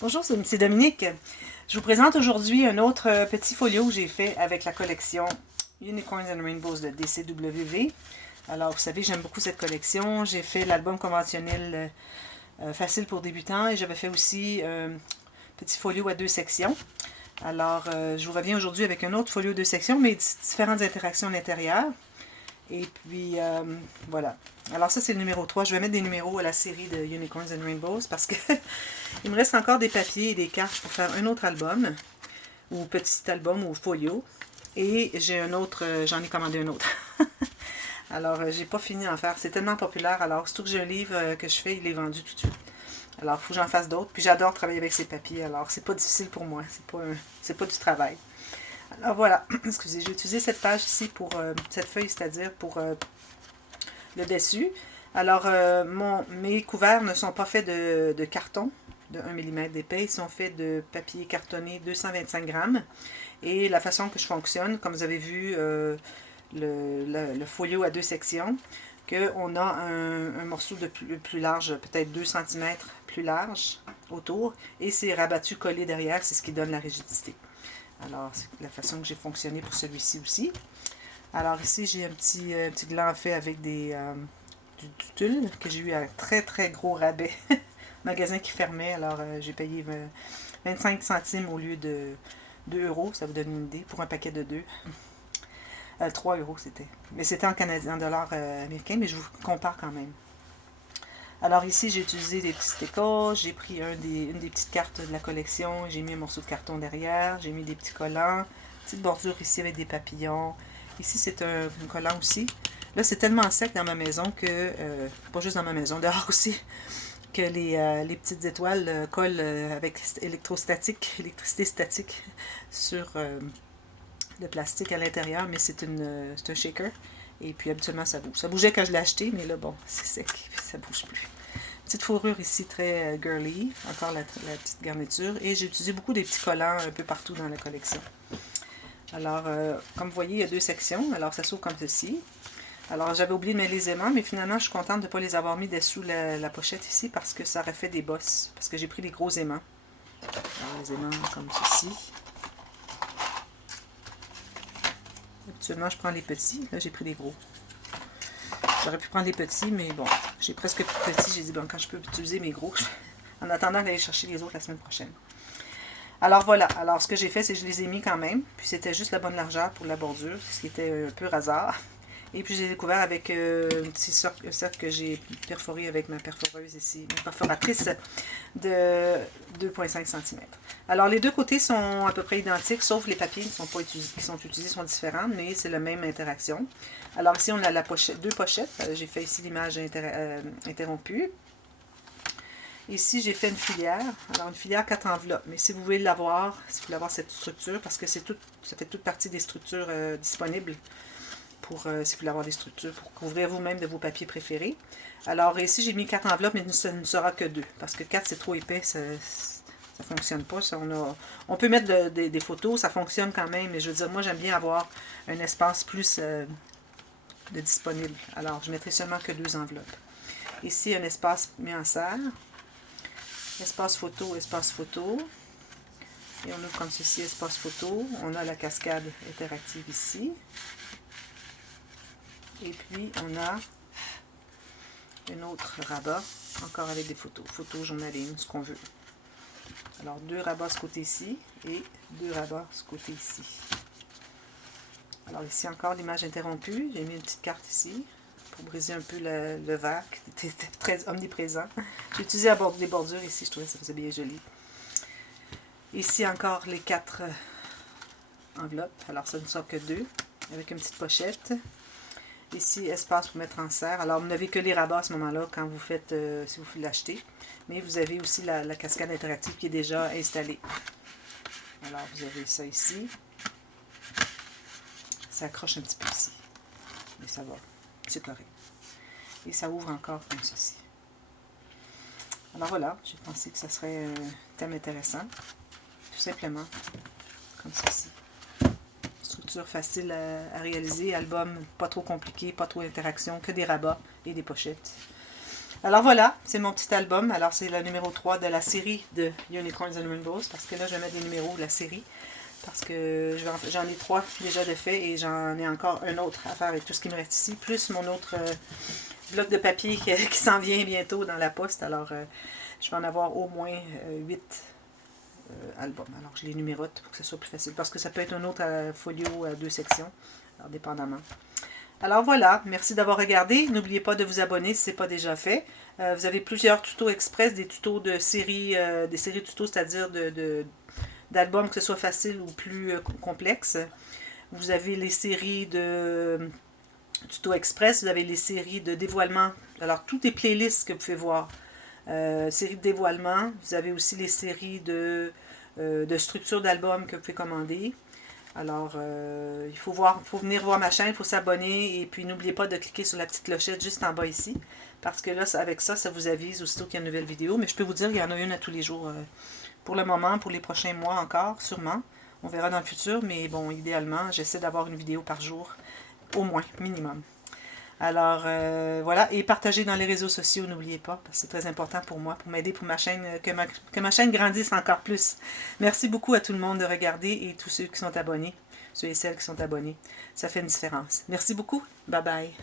Bonjour, c'est Dominique. Je vous présente aujourd'hui un autre petit folio que j'ai fait avec la collection Unicorns and Rainbows de DCWV. Alors, vous savez, j'aime beaucoup cette collection. J'ai fait l'album conventionnel facile pour débutants et j'avais fait aussi un petit folio à deux sections. Alors, je vous reviens aujourd'hui avec un autre folio à deux sections, mais différentes interactions à l'intérieur. Et puis, voilà. Alors ça, c'est le numéro 3. Je vais mettre des numéros à la série de Unicorns and Rainbows parce que il me reste encore des papiers et des cartes pour faire un autre album, ou petit album, ou folio. Et j'ai un autre, j'en ai commandé un autre. Alors, j'ai pas fini d'en faire. C'est tellement populaire. Alors, surtout que j'ai un livre que je fais, il est vendu tout de suite. Alors, il faut que j'en fasse d'autres. Puis j'adore travailler avec ces papiers. Alors, c'est pas difficile pour moi. C'est pas du travail. Alors voilà, excusez, j'ai utilisé cette page ici pour cette feuille, c'est-à-dire pour le dessus. Alors, mes couverts ne sont pas faits de carton de 1 mm d'épais, ils sont faits de papier cartonné 225 grammes. Et la façon que je fonctionne, comme vous avez vu le folio à deux sections, qu'on a un morceau de plus large, peut-être 2 cm plus large autour, et c'est rabattu collé derrière, c'est ce qui donne la rigidité. Alors, c'est la façon que j'ai fonctionné pour celui-ci aussi. Alors ici, j'ai un petit gland fait avec du tulle que j'ai eu à un très très gros rabais. Magasin qui fermait, alors j'ai payé 25 centimes au lieu de 2 euros, ça vous donne une idée, pour un paquet de deux. 3 euros c'était. Mais c'était en canadien, en dollars américains, mais je vous compare quand même. Alors ici, j'ai utilisé des petits stickers, j'ai pris une des petites cartes de la collection, j'ai mis un morceau de carton derrière, j'ai mis des petits collants, petite bordure ici avec des papillons. Ici, c'est un collant aussi. Là, c'est tellement sec dans ma maison que, pas juste dans ma maison, dehors aussi, que les petites étoiles collent avec électricité statique sur le plastique à l'intérieur, mais c'est un shaker. Et puis habituellement, ça bouge. Ça bougeait quand je l'ai acheté, mais là, bon, c'est sec, ça bouge plus. Petite fourrure ici très girly, encore la petite garniture. Et j'ai utilisé beaucoup des petits collants un peu partout dans la collection. Alors, comme vous voyez, il y a deux sections. Alors, ça s'ouvre comme ceci. Alors, j'avais oublié de mettre les aimants, mais finalement, je suis contente de ne pas les avoir mis dessous la pochette ici parce que ça aurait fait des bosses. Parce que j'ai pris des gros aimants. Alors, les aimants comme ceci. Habituellement, je prends les petits. Là, j'ai pris les gros. J'aurais pu prendre les petits, mais bon, j'ai presque plus de petits. J'ai dit, bon, quand je peux utiliser mes gros, en attendant d'aller chercher les autres la semaine prochaine. Alors voilà, alors ce que j'ai fait, c'est que je les ai mis quand même, puis c'était juste la bonne largeur pour la bordure, ce qui était un peu hasard. Et puis j'ai découvert avec un petit cercle que j'ai perforé avec ma perforeuse ici, ma perforatrice de 2,5 cm. Alors les deux côtés sont à peu près identiques, sauf les papiers qui sont utilisés sont différents, mais c'est la même interaction. Alors ici on a deux pochettes, j'ai fait ici l'image interrompue. Ici, j'ai fait une filière. Alors, une filière 4 enveloppes. Mais si vous voulez l'avoir, si vous voulez avoir cette structure, parce que ça fait toute partie des structures disponibles pour, si vous voulez avoir des structures pour couvrir vous-même de vos papiers préférés. Alors, ici, j'ai mis 4 enveloppes, mais ce ne sera que 2. Parce que 4, c'est trop épais. Ça ne fonctionne pas. Ça, on peut mettre des photos, ça fonctionne quand même. Mais je veux dire, moi, j'aime bien avoir un espace plus de disponible. Alors, je mettrai seulement que 2 enveloppes. Ici, un espace mis en serre. Espace photo, espace photo. Et on ouvre comme ceci, espace photo. On a la cascade interactive ici. Et puis, on a un autre rabat, encore avec des photos. Photos, journaling, ce qu'on veut. Alors, 2 rabats ce côté-ci et 2 rabats ce côté ici. Alors, ici encore l'image interrompue. J'ai mis une petite carte ici pour briser un peu le verre qui était très omniprésent. J'ai utilisé des bordures ici, je trouvais que ça faisait bien joli. Ici encore les 4 enveloppes, alors ça ne sort que 2, avec une petite pochette. Ici, espace pour mettre en serre. Alors, vous n'avez que les rabats à ce moment-là quand vous faites, si vous l'achetez. Mais vous avez aussi la cascade interactive qui est déjà installée. Alors, vous avez ça ici. Ça accroche un petit peu ici. Mais ça va, c'est correct. Et ça ouvre encore comme ceci. Alors voilà, j'ai pensé que ça serait un thème intéressant. Tout simplement, comme ceci. Structure facile à réaliser, album pas trop compliqué, pas trop d'interaction, que des rabats et des pochettes. Alors voilà, c'est mon petit album. Alors c'est le numéro 3 de la série de Unicorns and Rainbows, parce que là je vais mettre des numéros de la série, parce que j'en ai 3 déjà de fait et j'en ai encore un autre à faire avec tout ce qui me reste ici, plus mon autre bloc de papier qui s'en vient bientôt dans la poste. Alors je vais en avoir au moins 8 albums. Alors je les numérote pour que ce soit plus facile, parce que ça peut être un autre folio à 2 sections, alors dépendamment. Alors voilà, merci d'avoir regardé. N'oubliez pas de vous abonner si ce n'est pas déjà fait. Vous avez plusieurs tutos express, des tutos de séries, des séries tutos, c'est-à-dire d'albums, que ce soit facile ou plus complexe. Vous avez les séries de tutos express, vous avez les séries de dévoilement. Alors, toutes les playlists que vous pouvez voir. Séries de dévoilement. Vous avez aussi les séries de structure d'albums que vous pouvez commander. Alors, il faut venir voir ma chaîne, il faut s'abonner et puis n'oubliez pas de cliquer sur la petite clochette juste en bas ici, parce que là, avec ça, ça vous avise aussitôt qu'il y a une nouvelle vidéo. Mais je peux vous dire qu'il y en a une à tous les jours pour le moment, pour les prochains mois encore, sûrement. On verra dans le futur, mais bon, idéalement, j'essaie d'avoir une vidéo par jour, au moins, minimum. Alors, voilà, et partagez dans les réseaux sociaux, n'oubliez pas, parce que c'est très important pour moi, pour m'aider pour ma chaîne, que ma chaîne grandisse encore plus. Merci beaucoup à tout le monde de regarder et tous ceux qui sont abonnés, ceux et celles qui sont abonnés. Ça fait une différence. Merci beaucoup. Bye bye.